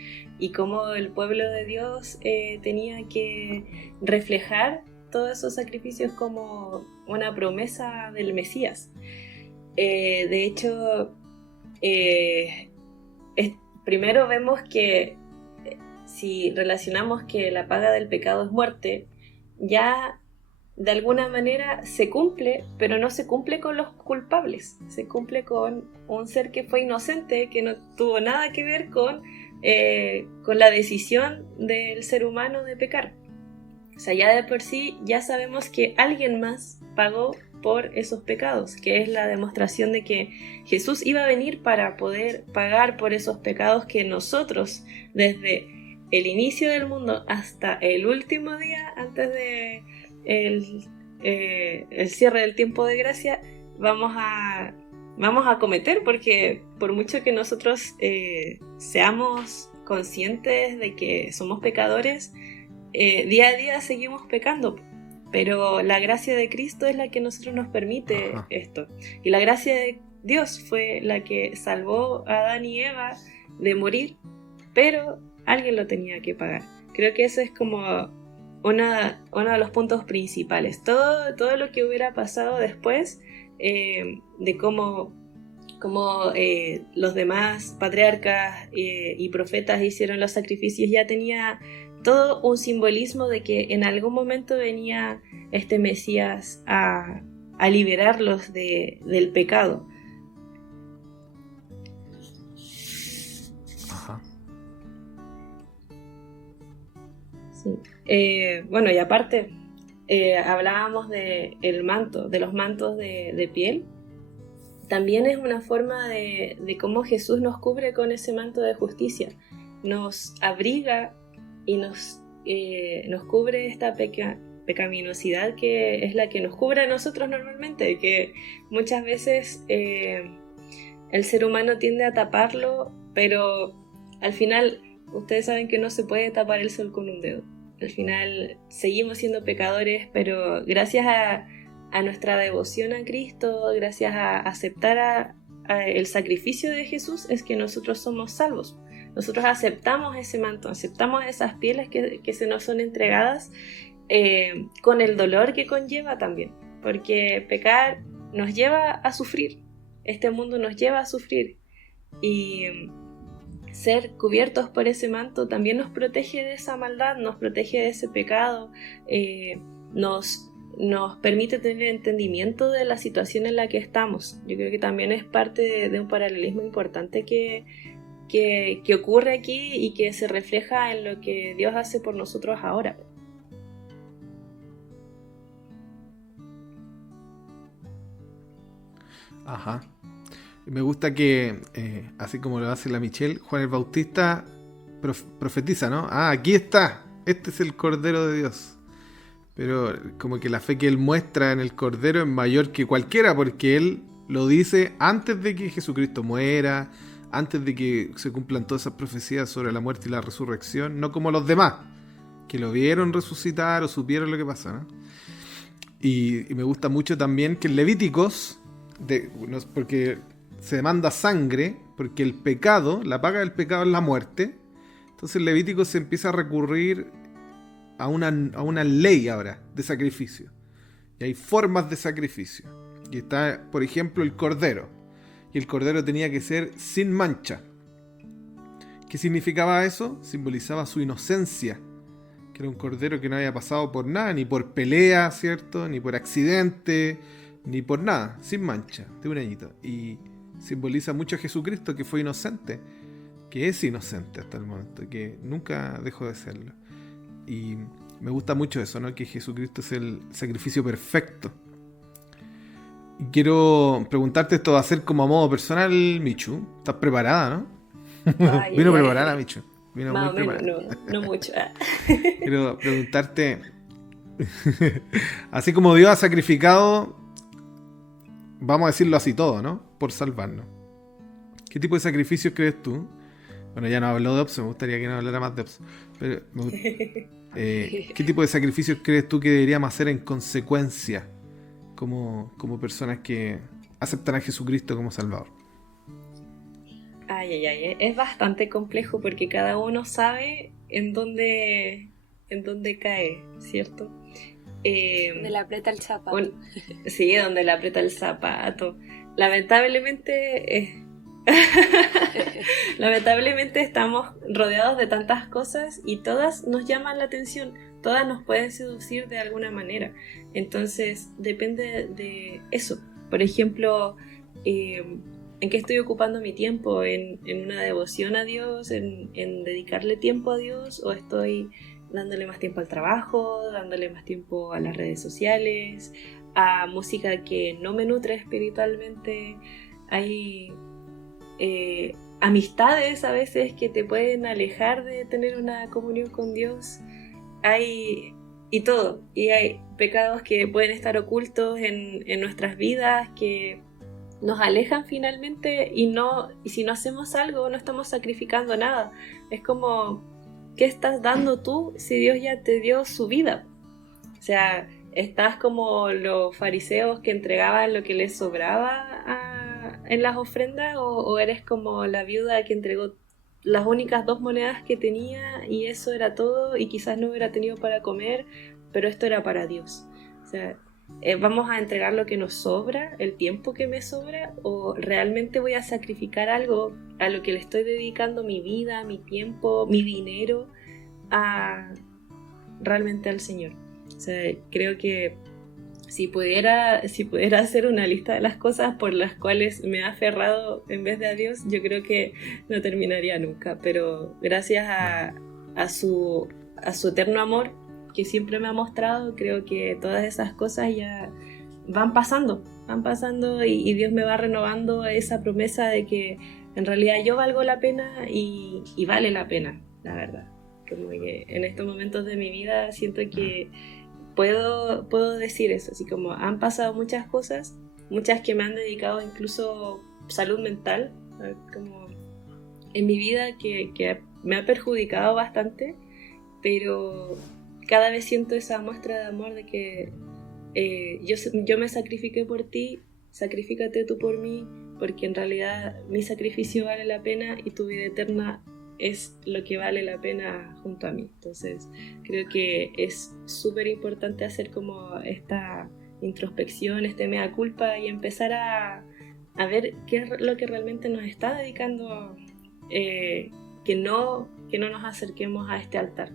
y cómo el pueblo de Dios tenía que reflejar todos esos sacrificios como una promesa del Mesías. De hecho, primero vemos que si relacionamos que la paga del pecado es muerte, ya de alguna manera se cumple, pero no se cumple con los culpables, se cumple con un ser que fue inocente, que no tuvo nada que ver con la decisión del ser humano de pecar. O sea, ya de por sí ya sabemos que alguien más pagó por esos pecados, que es la demostración de que Jesús iba a venir para poder pagar por esos pecados que nosotros, desde el inicio del mundo hasta el último día antes de el cierre del tiempo de gracia, vamos a cometer, porque por mucho que nosotros seamos conscientes de que somos pecadores, día a día seguimos pecando, pero la gracia de Cristo es la que a nosotros nos permite esto, y la gracia de Dios fue la que salvó a Adán y Eva de morir, pero alguien lo tenía que pagar. Creo que eso es como uno de los puntos principales. Todo lo que hubiera pasado después, de cómo los demás patriarcas y profetas hicieron los sacrificios, ya tenía todo un simbolismo de que en algún momento venía este Mesías a liberarlos del pecado. Ajá. Sí. Bueno, y aparte hablábamos de los mantos de piel. También es una forma de cómo Jesús nos cubre con ese manto de justicia, nos abriga y nos cubre esta pecaminosidad que es la que nos cubre a nosotros normalmente, que muchas veces el ser humano tiende a taparlo, pero al final ustedes saben que no se puede tapar el sol con un dedo. Al final seguimos siendo pecadores, pero gracias a nuestra devoción a Cristo, gracias a aceptar el sacrificio de Jesús, es que nosotros somos salvos. Nosotros aceptamos ese manto, aceptamos esas pieles que se nos son entregadas, con el dolor que conlleva también, porque pecar nos lleva a sufrir, este mundo nos lleva a sufrir, y ser cubiertos por ese manto también nos protege de esa maldad, nos protege de ese pecado, nos permite tener entendimiento de la situación en la que estamos. Yo creo que también es parte de un paralelismo importante que ocurre aquí y que se refleja en lo que Dios hace por nosotros ahora. Ajá. Me gusta que, así como lo hace la Michelle, Juan el Bautista profetiza, ¿no? Aquí está, este es el Cordero de Dios. Pero como que la fe que él muestra en el Cordero es mayor que cualquiera, porque él lo dice antes de que Jesucristo muera, antes de que se cumplan todas esas profecías sobre la muerte y la resurrección, no como los demás, que lo vieron resucitar o supieron lo que pasa, ¿no? Y me gusta mucho también que en Levíticos, porque se demanda sangre, porque el pecado, la paga del pecado es la muerte, entonces en Levíticos se empieza a recurrir a una ley ahora de sacrificio. Y hay formas de sacrificio. Y está, por ejemplo, el cordero. Y el cordero tenía que ser sin mancha. ¿Qué significaba eso? Simbolizaba su inocencia. Que era un cordero que no había pasado por nada, ni por pelea, ¿cierto? Ni por accidente, ni por nada. Sin mancha, de un añito. Y simboliza mucho a Jesucristo, que fue inocente. Que es inocente hasta el momento. Que nunca dejó de serlo. Y me gusta mucho eso, ¿no? Que Jesucristo es el sacrificio perfecto. Y quiero preguntarte, esto va a ser como a modo personal, Michu. ¿Estás preparada, no? Vino preparada, Michu. Vino más muy o menos, preparada. no mucho. Quiero preguntarte, así como Dios ha sacrificado, vamos a decirlo así todo, ¿no? Por salvarnos. ¿Qué tipo de sacrificios crees tú Bueno, ya no habló de Ops, me gustaría que no hablara más de Ops. Pero, ¿qué tipo de sacrificios crees tú que deberíamos hacer en consecuencia como personas que aceptan a Jesucristo como Salvador? Ay, es bastante complejo porque cada uno sabe en dónde cae, ¿cierto? Donde le aprieta el zapato. Sí, donde le aprieta el zapato. Lamentablemente, lamentablemente estamos rodeados de tantas cosas y todas nos llaman la atención, todas nos pueden seducir de alguna manera. Entonces, depende de eso. Por ejemplo, ¿en qué estoy ocupando mi tiempo? ¿En una devoción a Dios? ¿En dedicarle tiempo a Dios? ¿O estoy dándole más tiempo al trabajo, dándole más tiempo a las redes sociales, a música que no me nutre espiritualmente? Hay amistades a veces que te pueden alejar de tener una comunión con Dios. Y todo. Y hay pecados que pueden estar ocultos en nuestras vidas que nos alejan finalmente y si no hacemos algo no estamos sacrificando nada. Es como, ¿qué estás dando tú si Dios ya te dio su vida? O sea, ¿estás como los fariseos que entregaban lo que les sobraba en las ofrendas? ¿O eres como la viuda que entregó las únicas 2 monedas que tenía y eso era todo y quizás no hubiera tenido para comer, pero esto era para Dios? O sea, ¿vamos a entregar lo que nos sobra, el tiempo que me sobra, o realmente voy a sacrificar algo a lo que le estoy dedicando mi vida, mi tiempo, mi dinero, realmente al Señor? O sea, creo que si pudiera hacer una lista de las cosas por las cuales me he aferrado en vez de a Dios, yo creo que no terminaría nunca, pero gracias a su eterno amor que siempre me ha mostrado, creo que todas esas cosas ya van pasando y Dios me va renovando esa promesa de que en realidad yo valgo la pena y vale la pena, la verdad. Como que en estos momentos de mi vida siento que puedo decir eso, así como han pasado muchas cosas, muchas que me han dedicado incluso salud mental, como en mi vida que me ha perjudicado bastante, pero cada vez siento esa muestra de amor de que yo me sacrifiqué por ti, sacrifícate tú por mí, porque en realidad mi sacrificio vale la pena y tu vida eterna es lo que vale la pena junto a mí. Entonces creo que es súper importante hacer como esta introspección, este mea culpa y empezar a ver qué es lo que realmente nos está dedicando, que no nos acerquemos a este altar.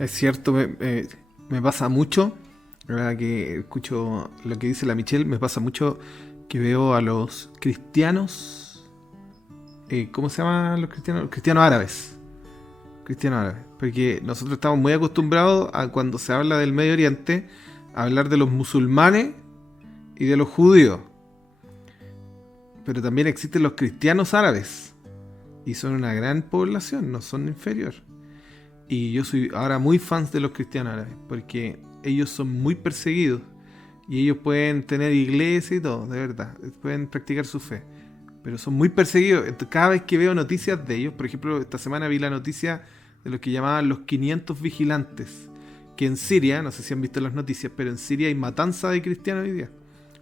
Es cierto, me pasa mucho, la verdad que escucho lo que dice la Michelle, me pasa mucho que veo a los cristianos, ¿cómo se llaman los cristianos? Los cristianos árabes. Cristianos árabes. Porque nosotros estamos muy acostumbrados a cuando se habla del Medio Oriente, a hablar de los musulmanes y de los judíos. Pero también existen los cristianos árabes. Y son una gran población, no son inferior. Y yo soy ahora muy fan de los cristianos árabes, porque ellos son muy perseguidos. Y ellos pueden tener iglesia y todo, de verdad. Pueden practicar su fe. Pero son muy perseguidos. Cada vez que veo noticias de ellos, por ejemplo, esta semana vi la noticia de los que llamaban los 500 vigilantes. Que en Siria, no sé si han visto las noticias, pero en Siria hay matanza de cristianos hoy día.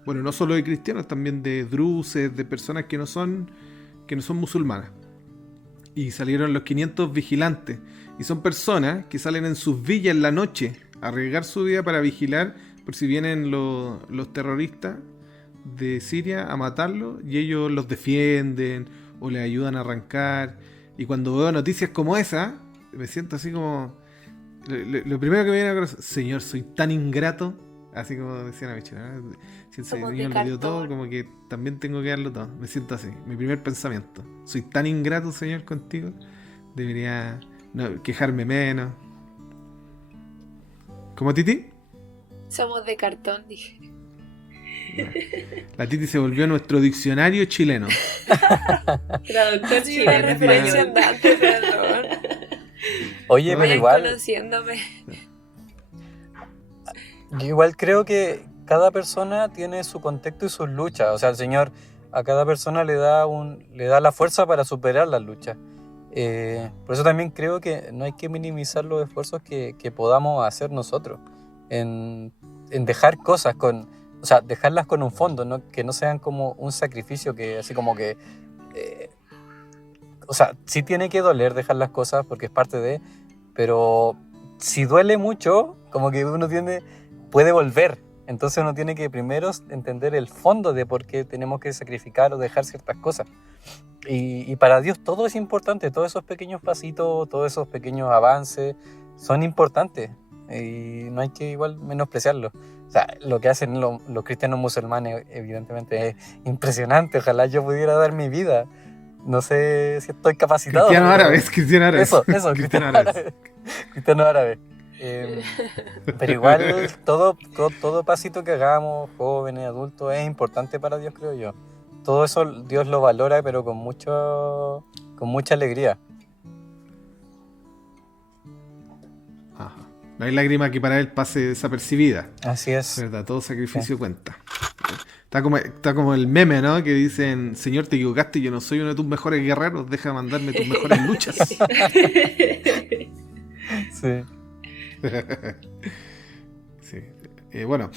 Bueno, no solo de cristianos, también de druses, de personas que no son musulmanas. Y salieron los 500 vigilantes. Y son personas que salen en sus villas en la noche a arriesgar su vida para vigilar por si vienen los terroristas de Siria a matarlos, y ellos los defienden o les ayudan a arrancar. Y cuando veo noticias como esa, me siento así como... Lo primero que me viene a corazón, Señor, soy tan ingrato, así como decía la Michelle, ¿no? Si el Señor lo dio todo, como que también tengo que darlo todo. Me siento así, mi primer pensamiento. Soy tan ingrato, Señor, contigo, debería quejarme menos. ¿Cómo, Titi? Somos de cartón, dije. La Titi se volvió nuestro diccionario chileno. Traductor Sí, chileno la referencia español. andante, perdón. Oye, pero Vayan igual, conociéndome. yo igual creo que cada persona tiene su contexto y sus luchas. O sea, el Señor a cada persona le da la fuerza para superar las luchas. Por eso también creo que no hay que minimizar los esfuerzos que podamos hacer nosotros en dejar cosas o sea, dejarlas con un fondo, ¿no? Que no sean como un sacrificio que así como que o sea, sí tiene que doler dejar las cosas porque es parte de, pero si duele mucho, como que uno puede volver. Entonces uno tiene que primero entender el fondo de por qué tenemos que sacrificar o dejar ciertas cosas. Y para Dios todo es importante, todos esos pequeños pasitos, todos esos pequeños avances son importantes y no hay que igual menospreciarlos. O sea, lo que hacen los cristianos musulmanes evidentemente es impresionante. Ojalá yo pudiera dar mi vida. No sé si estoy capacitado. Cristiano árabes. Eso, cristiano árabe. Cristiano árabe. Pero igual todo pasito que hagamos, jóvenes, adultos, es importante para Dios, creo yo. Todo eso Dios lo valora, pero con mucha alegría. Ajá. No hay lágrima que para él pase desapercibida. Así es. ¿Verdad? Todo sacrificio cuenta. Está como el meme, ¿no? Que dicen, Señor, te equivocaste, yo no soy uno de tus mejores guerreros, deja de mandarme tus mejores luchas. Sí. Sí. Bueno,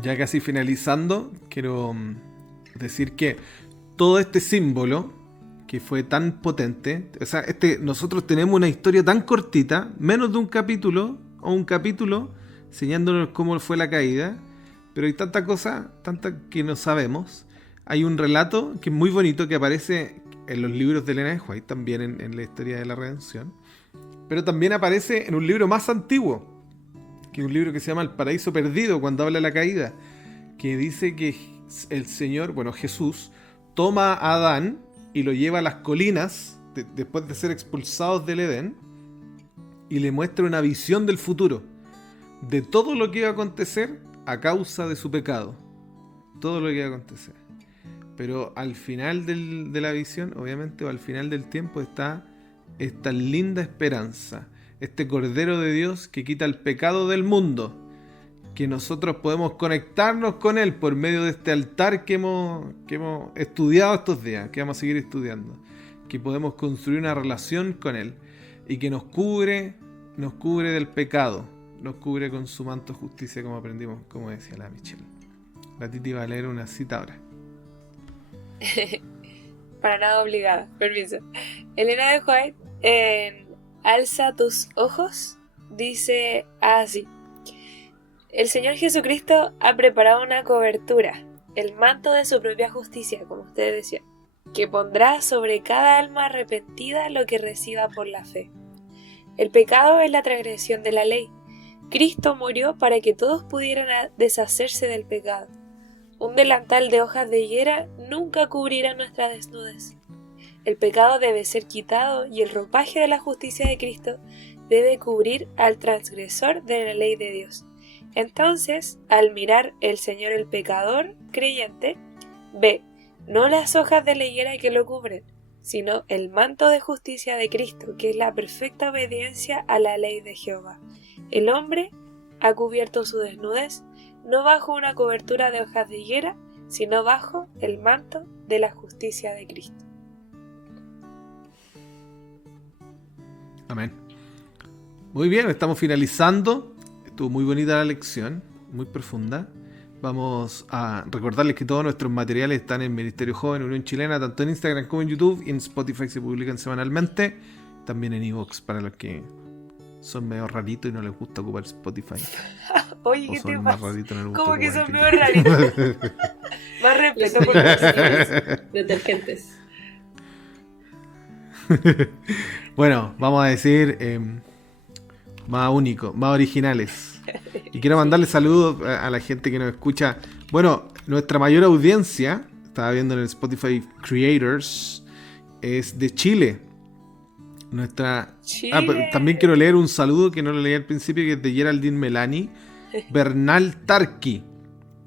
ya casi finalizando, quiero decir que todo este símbolo que fue tan potente, o sea, nosotros tenemos una historia tan cortita, menos de un capítulo o un capítulo, enseñándonos cómo fue la caída, pero hay tanta cosa, tanta que no sabemos. Hay un relato que es muy bonito que aparece en los libros de Elena de White, también en la historia de la redención, pero también aparece en un libro más antiguo, que es un libro que se llama El Paraíso Perdido, cuando habla de la caída, que dice que el Señor, bueno, Jesús, toma a Adán y lo lleva a las colinas, después de ser expulsados del Edén, y le muestra una visión del futuro, de todo lo que iba a acontecer a causa de su pecado. Todo lo que iba a acontecer. Pero al final de la visión, obviamente, o al final del tiempo, está esta linda esperanza, este Cordero de Dios que quita el pecado del mundo, que nosotros podemos conectarnos con Él por medio de este altar que hemos estudiado estos días, que vamos a seguir estudiando, que podemos construir una relación con Él y que nos cubre del pecado, nos cubre con su manto de justicia, como aprendimos, como decía la Michelle. La Titi va a leer una cita ahora. Para nada obligada, permiso. Elena de White, en Alza tus ojos, dice así: el Señor Jesucristo ha preparado una cobertura, el manto de su propia justicia, como ustedes decían, que pondrá sobre cada alma arrepentida lo que reciba por la fe. El pecado es la transgresión de la ley. Cristo murió para que todos pudieran deshacerse del pecado. Un delantal de hojas de higuera nunca cubrirá nuestra desnudez. El pecado debe ser quitado y el ropaje de la justicia de Cristo debe cubrir al transgresor de la ley de Dios. Entonces, al mirar el Señor el pecador creyente, ve no las hojas de la higuera que lo cubren, sino el manto de justicia de Cristo, que es la perfecta obediencia a la ley de Jehová. El hombre ha cubierto su desnudez, no bajo una cobertura de hojas de higuera, sino bajo el manto de la justicia de Cristo. Amén. Muy bien, estamos finalizando. Estuvo muy bonita la lección, muy profunda. Vamos a recordarles que todos nuestros materiales están en Ministerio Joven Unión Chilena, tanto en Instagram como en YouTube, y en Spotify se publican semanalmente. También en iVoox para los que son medio raritos y no les gusta ocupar Spotify. Oye, ¿qué te pasa? ¿Cómo que son medio raritos? Más respeto por los detergentes. Bueno, vamos a decir más únicos, más originales. Y quiero mandarle saludos a la gente que nos escucha. Bueno, nuestra mayor audiencia, estaba viendo en el Spotify Creators, es de Chile. Chile. También quiero leer un saludo que no lo leí al principio, que es de Geraldine Melani Bernal Tarqui,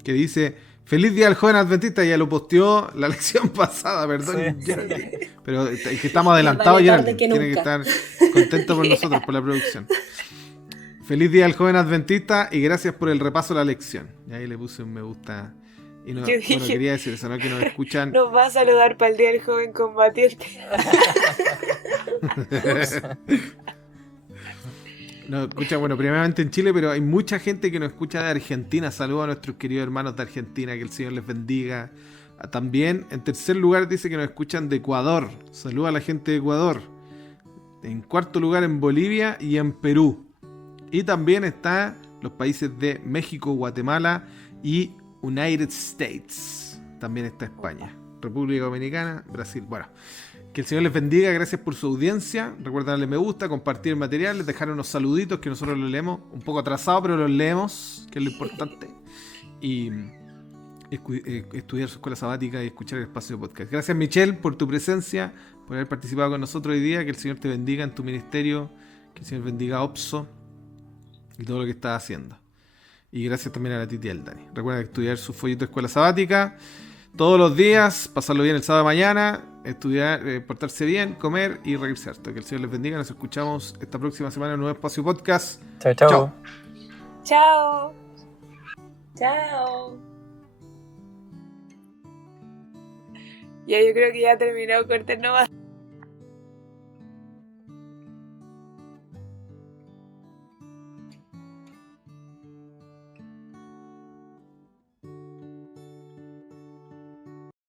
que dice: feliz día al joven adventista. Ya lo posteó la lección pasada, perdón, sí. Geraldine. Pero es que estamos adelantados, Geraldine. Tiene que estar contento por nosotros, por la producción. Feliz día al joven adventista y gracias por el repaso de la lección. Y ahí le puse un me gusta Y no, Yo dije, bueno, quería decir eso, ¿no? Que nos escuchan. nos va a saludar para el Día del Joven Combatiente. Nos escuchan, bueno, primeramente en Chile, pero hay mucha gente que nos escucha de Argentina. Saludos a nuestros queridos hermanos de Argentina, que el Señor les bendiga. También, en tercer lugar, dice que nos escuchan de Ecuador. Saludos a la gente de Ecuador. En cuarto lugar, en Bolivia y en Perú. Y también están los países de México, Guatemala y United States. También está España, República Dominicana, Brasil. Bueno, que el Señor les bendiga, gracias por su audiencia. Recuerden darle me gusta, compartir el material, les dejar unos saluditos que nosotros los leemos, un poco atrasados, pero los leemos, que es lo importante. Y estudiar su escuela sabática y escuchar el espacio de podcast. Gracias, Michelle, por tu presencia, por haber participado con nosotros hoy día. Que el Señor te bendiga en tu ministerio, que el Señor bendiga a OPSO y todo lo que estás haciendo. Y gracias también a la Titi y al Dani. Recuerda estudiar su folleto de escuela sabática todos los días, pasarlo bien el sábado de mañana, estudiar, portarse bien, comer y reírse harto. Que el Señor les bendiga. Nos escuchamos esta próxima semana en un nuevo espacio podcast. Chao, chao. Chao. Chao. Chao. Ya yo creo que ya terminó, corten nomás.